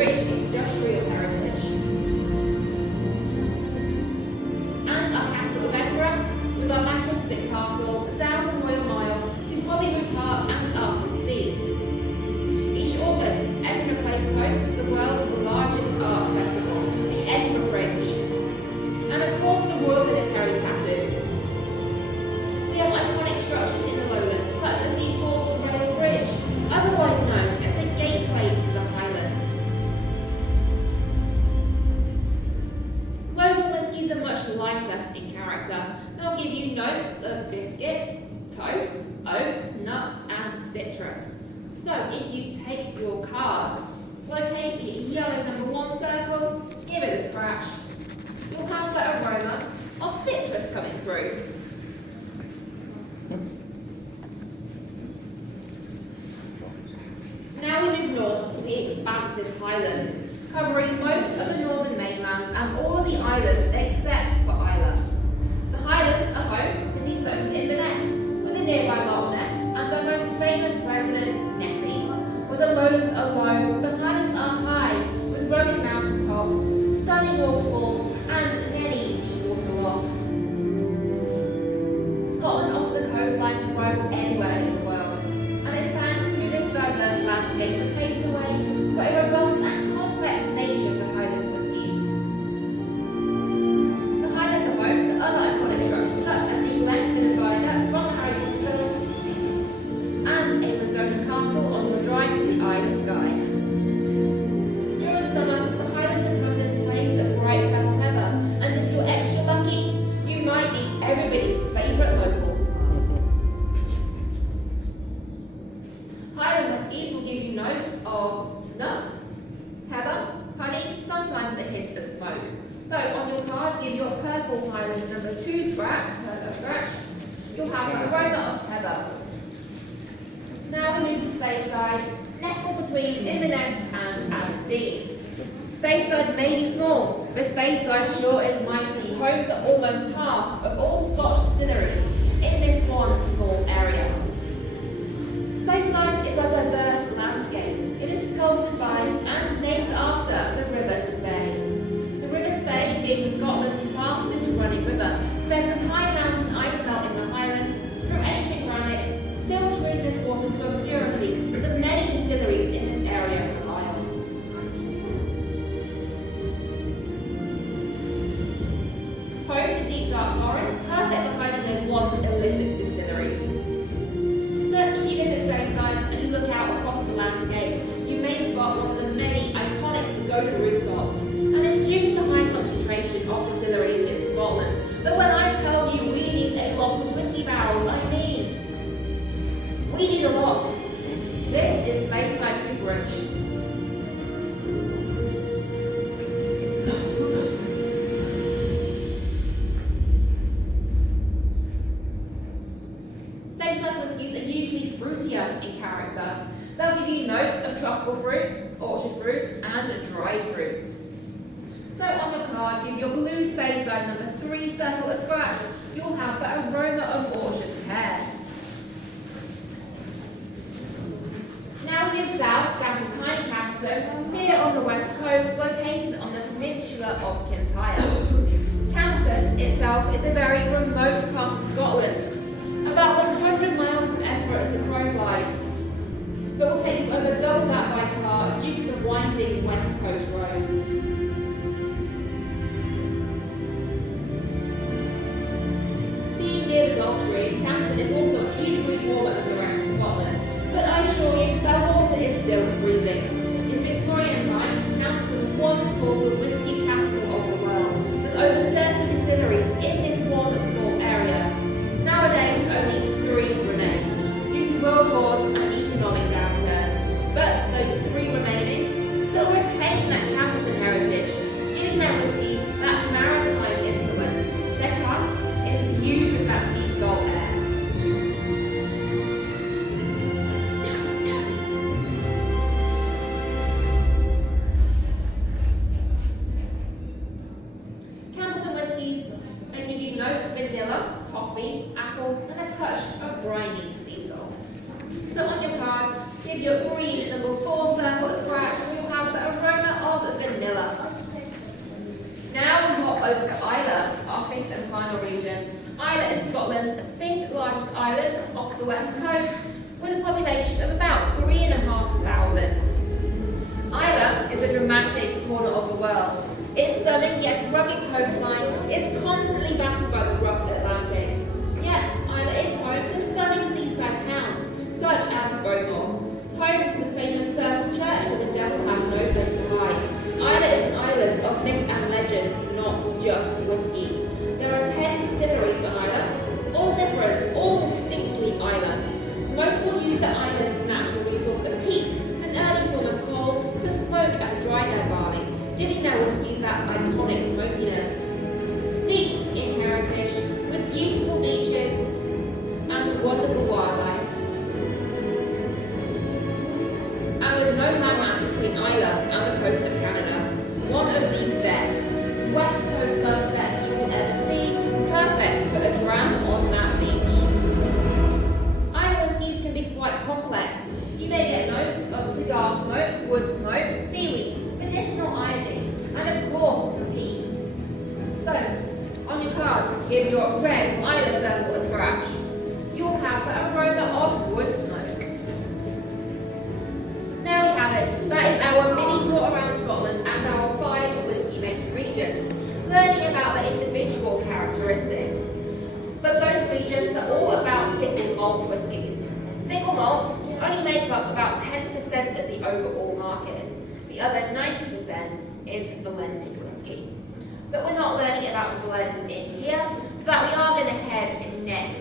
rich industrial heritage. And our capital of Edinburgh, with our magnificent castle, down the Royal Mile to Holyrood Park and Arthur's Seat. Each August, Edinburgh plays host to the world's largest arts festival, the Edinburgh Fringe. And of course, the Royal Military Tattoo. We have iconic structures in the lowlands, such as the Forth Rail Bridge, otherwise known as the gateway to the Highlands. Local whiskies are much lighter in character. They'll give you notes of biscuits, toast, oats, nuts, and citrus. So if you take your card, locate the yellow number 1 circle, give it a scratch, you'll have the aroma of citrus coming through. Now we move north to the expansive Highlands, covering most of the northern mainland and all of the islands except for Islay. The Highlands are home to cities such as Inverness, with a nearby Loch Ness, and our most famous resident, Nessie. Where the lowlands are low, the Highlands are high, with rugged mountain tops, stunning waterfalls, and many deep water lochs. Scotland offers a coastline to rival anywhere in the world, and it's thanks to this diverse landscape that paves the way for a robust and complex nature to Highland whiskies. The Highlands are home to other iconic structures such as the Glenfinnan Viaduct from the Harry Potter films and a Londona Castle on your drive to the Isle of Skye. During summer, the Highlands are covered in sways of bright purple heather, and if you're extra lucky, you might meet everybody's favourite local. Highland whiskies will give you notes of nuts, heather, honey, sometimes a hint of smoke. So on your card, give your purple Highland number 2 scratch, you'll have an aroma of heather. Now we move to Speyside, nestled between Inverness and Aberdeen. Speyside may be small, but Speyside sure is mighty, home to almost half of all Scotch distilleries in this one small area. Speyside is a diverse landscape. It is sculpted by and named after the River Spey. The River Spey being Scotland's fastest running river, fed from high mountain ice melt in the Highlands through ancient granite, filtering this water to a purity that many distilleries in this area rely on. Home to deep dark forests, perfect for hiding those once illicit distilleries. But if you visit Speyside and you look out across the landscape, you may spot one of the many iconic pagoda rooftops, and it's due to the high concentration of distilleries in Scotland that when I tell you we need a lot of whiskey barrels, I mean we need a lot. This is Speyside Cooperage. Speyside whiskies are usually fruitier in character. They'll give you notes of tropical fruit, orchard fruit, and dried fruit. So on your card, give your blue Speyside number 3 circle a scratch. You'll have the aroma of orchard pear. Now we move south down to tiny Campden, here on the west coast, located on the peninsula of Kintyre. Campden itself is a very remote part of Scotland, about 100 miles from Edinburgh as the crow flies, but will take you over double that by car due to the winding west coast roads. Being near the Gulf Stream, Campden is also a few degrees warmer than the rest of Scotland, but I assure you that water is still freezing. In Victorian times, Campden was once called the whisky capital of the world, with over 30 distilleries in this one small area. Nowadays, only 3 remain, due to world wars and economic downturns. But those 3 remaining still retain that Campden heritage, giving their whiskies that maritime influence. They're cast imbued with that sea salt air. their whiskies that iconic smokiness, steeped in heritage, with beautiful beaches and wonderful wildlife. And with no landmass between Islay and the coast of Canada, one of the best west coast sunsets you will ever see, perfect for a dram on that beach. Islay whiskies can be quite complex. You may get notes of cigar smoke, wood smoke, seaweed, medicinal iodine, and of course the peas. So, on your card, give your red Islay circle a scratch. You'll have the aroma of wood smoke. There we have it. That is our mini tour around Scotland and our 5 whisky making regions, learning about the individual characteristics. But those regions are all about single malt whiskies. Single malts only make up about 10% of the overall market. The other 90% is blended whiskey. But we're not learning about blends in here, but we are going to head next